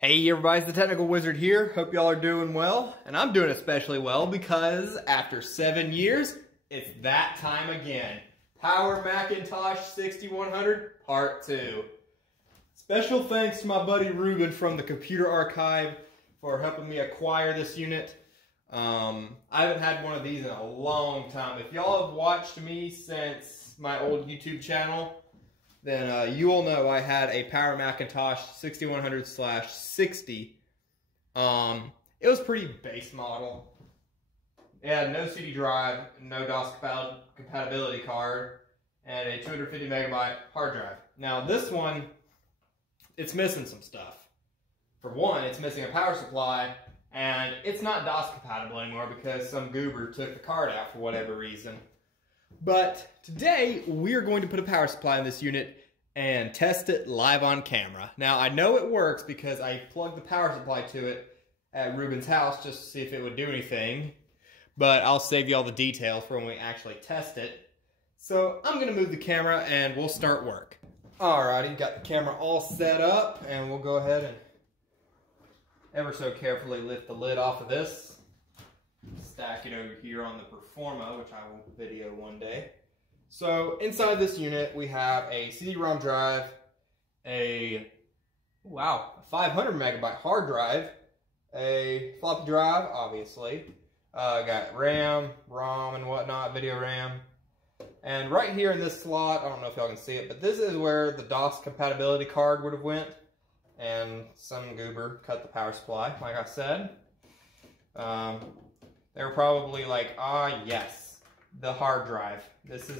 Hey everybody, it's the Technical Wizard here. Hope y'all are doing well. And I'm doing especially well because after 7 years, it's that time again. Power Macintosh 6100 Part 2. Special thanks to my buddy Ruben from the Computer Archive for helping me acquire this unit. I haven't had one of these in a long time. If y'all have watched me since my old YouTube channel, then you all know I had a Power Macintosh 6100/60. It was pretty base model. It had no CD drive, no DOS compatibility card, and a 250 megabyte hard drive. Now this one, it's missing some stuff. For one, it's missing a power supply, and it's not DOS compatible anymore because some goober took the card out for whatever reason. But today, we're going to put a power supply in this unit and test it live on camera. Now, I know it works because I plugged the power supply to it at Ruben's house just to see if it would do anything. But I'll save you all the details for when we actually test it. So, I'm going to move the camera and we'll start work. Alrighty, got the camera all set up and we'll go ahead and ever so carefully lift the lid off of this. Stack it over here on the Performa, which I will video one day. So inside this unit we have a CD-ROM drive, a 500 megabyte hard drive, a floppy drive, obviously. Got RAM, ROM and whatnot, video RAM. And right here in this slot, I don't know if y'all can see it, but this is where the DOS compatibility card would have went. And some goober cut the power supply, like I said. They were probably like, yes, the hard drive. This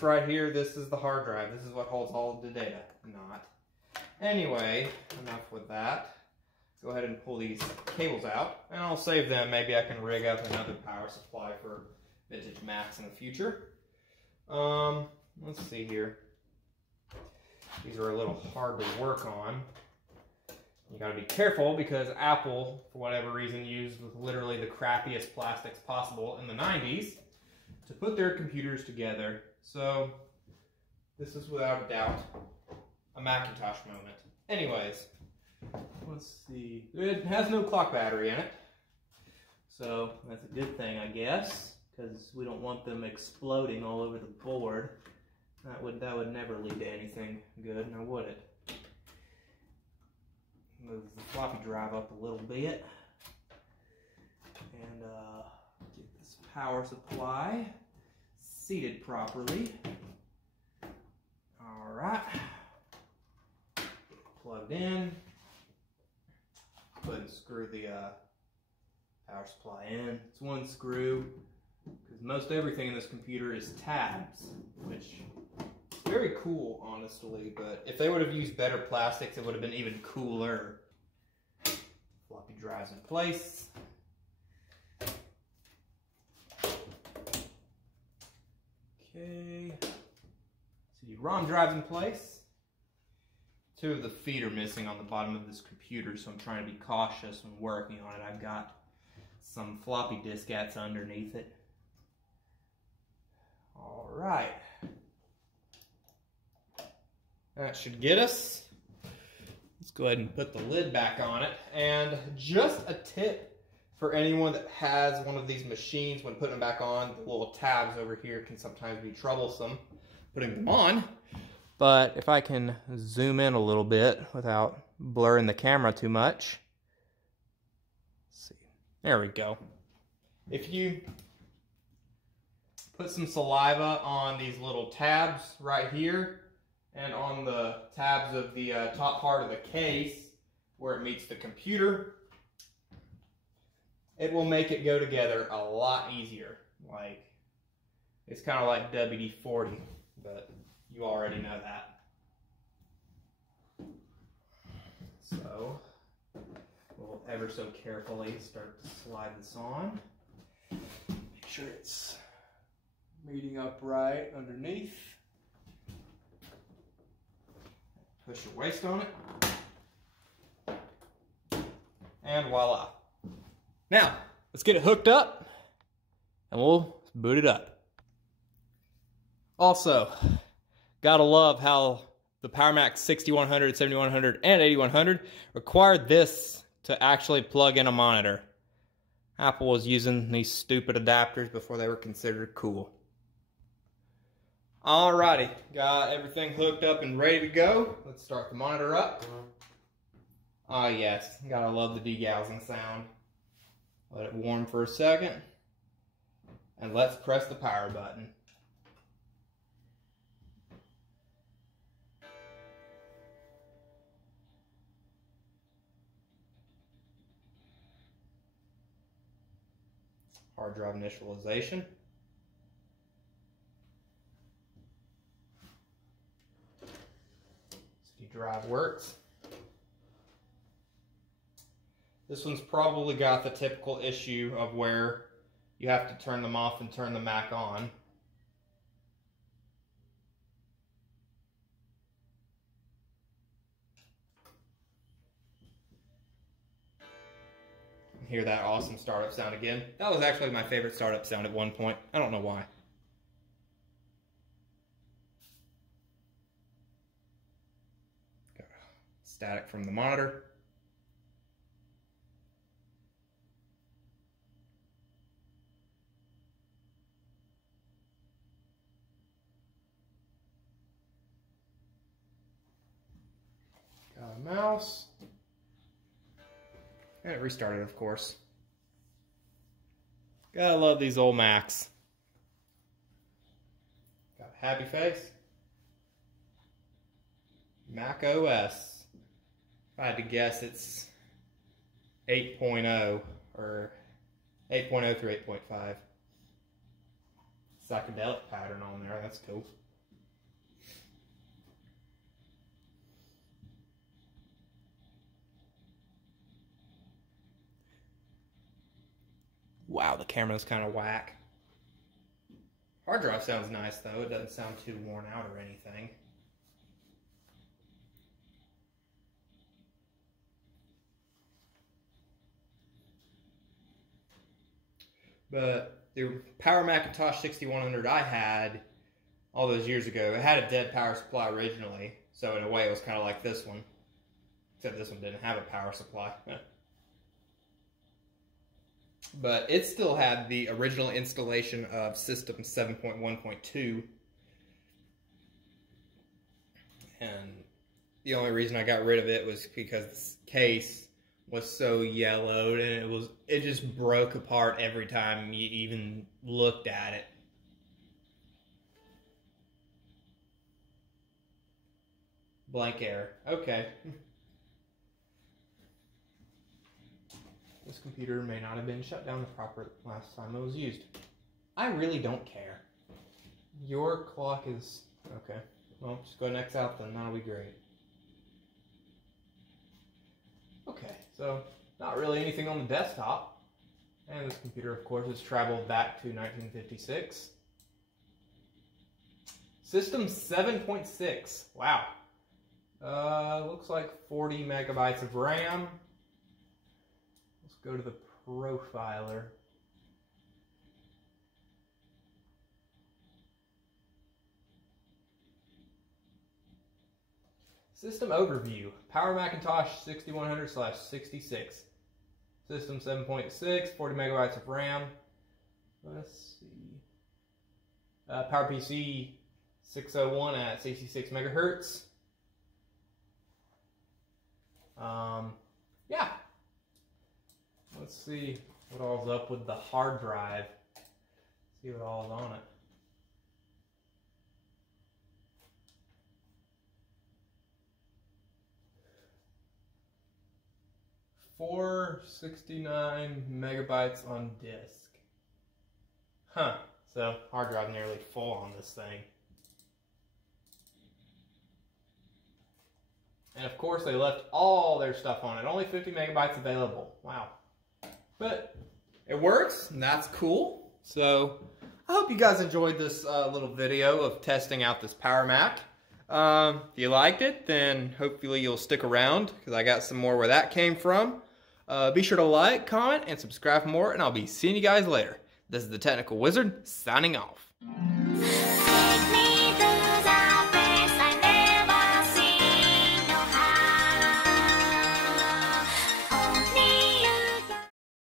right here, this is the hard drive. This is what holds all of the data. Not. Anyway, enough with that. Go ahead and pull these cables out, and I'll save them. Maybe I can rig up another power supply for vintage Macs in the future. Let's see here. These are a little hard to work on. You gotta be careful because Apple, for whatever reason, used literally the crappiest plastics possible in the 90s to put their computers together. So, this is without a doubt a Macintosh moment. Anyways, let's see. It has no clock battery in it. So, that's a good thing, I guess, because we don't want them exploding all over the board. That would never lead to anything good, now would it? Move the floppy drive up a little bit and get this power supply seated properly. Alright, plugged in. Go ahead and screw the power supply in. It's one screw because most everything in this computer is tabs, which very cool, honestly, but if they would have used better plastics, it would have been even cooler. Floppy drives in place. Okay. CD-ROM drive in place. Two of the feet are missing on the bottom of this computer, so I'm trying to be cautious when working on it. I've got some floppy diskettes underneath it. All right. That should get us. Let's go ahead and put the lid back on it. And just a tip for anyone that has one of these machines, when putting them back on, the little tabs over here can sometimes be troublesome putting them on. But if I can zoom in a little bit without blurring the camera too much. Let's see. There we go. If you put some saliva on these little tabs right here, and on the tabs of the top part of the case, where it meets the computer, it will make it go together a lot easier. Like, it's kind of like WD-40, but you already know that. So, we'll ever so carefully start to slide this on. Make sure it's meeting up right underneath. Push your waist on it. And voila. Now, let's get it hooked up and we'll boot it up. Also, gotta love how the Power Mac 6100, 7100, and 8100 required this to actually plug in a monitor. Apple was using these stupid adapters before they were considered cool. Alrighty, got everything hooked up and ready to go. Let's start the monitor up. Ah yes, gotta love the degaussing sound. Let it warm for a second. And let's press the power button. Hard drive initialization. CD drive works. This one's probably got the typical issue of where you have to turn them off and turn the Mac on. Hear that awesome startup sound again. That was actually my favorite startup sound at one point. I don't know why. Got static from the monitor. Got a mouse. And it restarted, of course. Gotta love these old Macs. Got a happy face. Mac OS. If I had to guess, it's 8.0 or 8.0 through 8.5. Psychedelic pattern on there, that's cool. Wow, the camera's kind of whack. Hard drive sounds nice though. It doesn't sound too worn out or anything. But the Power Macintosh 6100 I had all those years ago, it had a dead power supply originally. So in a way it was kind of like this one. Except this one didn't have a power supply. But it still had the original installation of System 7.1.2. And the only reason I got rid of it was because this case was so yellowed and it just broke apart every time you even looked at it. Blank error. Okay. This computer may not have been shut down the proper last time it was used. I really don't care. Your clock is... okay. Well, just go next out then. That'll be great. Okay, so not really anything on the desktop. And this computer, of course, has traveled back to 1956. System 7.6. Wow. Looks like 40 megabytes of RAM. Let's go to the profiler. System overview. Power Macintosh 6100/66. System 7.6, 40 megabytes of RAM. Let's see. PowerPC 601 at 66 megahertz. Yeah. Let's see what all's up with the hard drive. See what all's on it. $469 megabytes on disk. Huh. So hard drive nearly full on this thing. And of course they left all their stuff on it. Only 50 megabytes available. Wow. But it works, and that's cool. So I hope you guys enjoyed this little video of testing out this Power Mac. If you liked it, then hopefully you'll stick around because I got some more where that came from. Be sure to like, comment, and subscribe for more, and I'll be seeing you guys later. This is the Technical Wizard, signing off. Take me